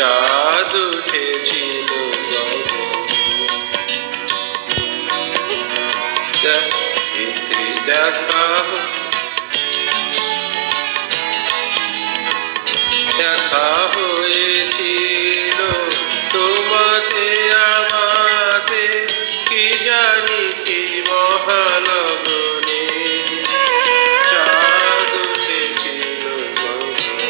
চাঁদ উঠেছিল গগনে। দেখা দেখা হয়েছিল তোমাতে আমাতে, কি জানি কি মহালগনে। চাঁদ উঠেছিল গগনে।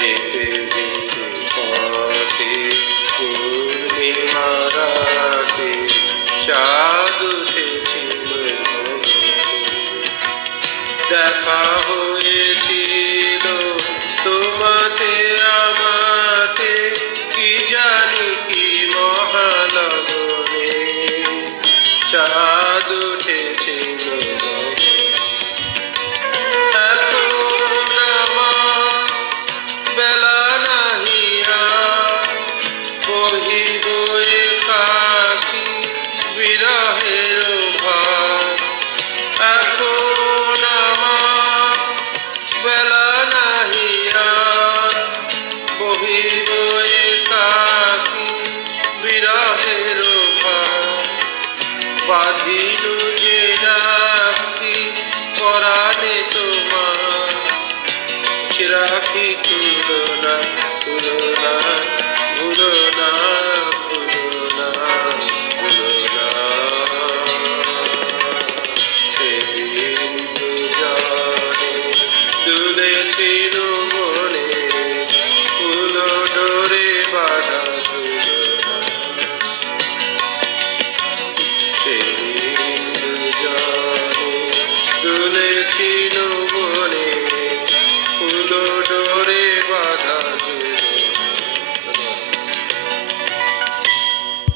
যেতে যেতে পথে পূর্ণিমা রাতে, চাঁদ উঠেছিল গগনে। দেখা হয়েছিল তোমাতে আমাতে, কি জানি কি মহালগনে। চাঁদ উঠেছিল গগনে। এখন আমার বেলা নাহিয়া, বহিব একাকী বিরহের ভার। এখন আমার বেলা নাহিয়া, বহিব একাকী বিরহের ভার। বাঁধিল যে রাখি পরাণে তোমার, সে রাখি তুলনা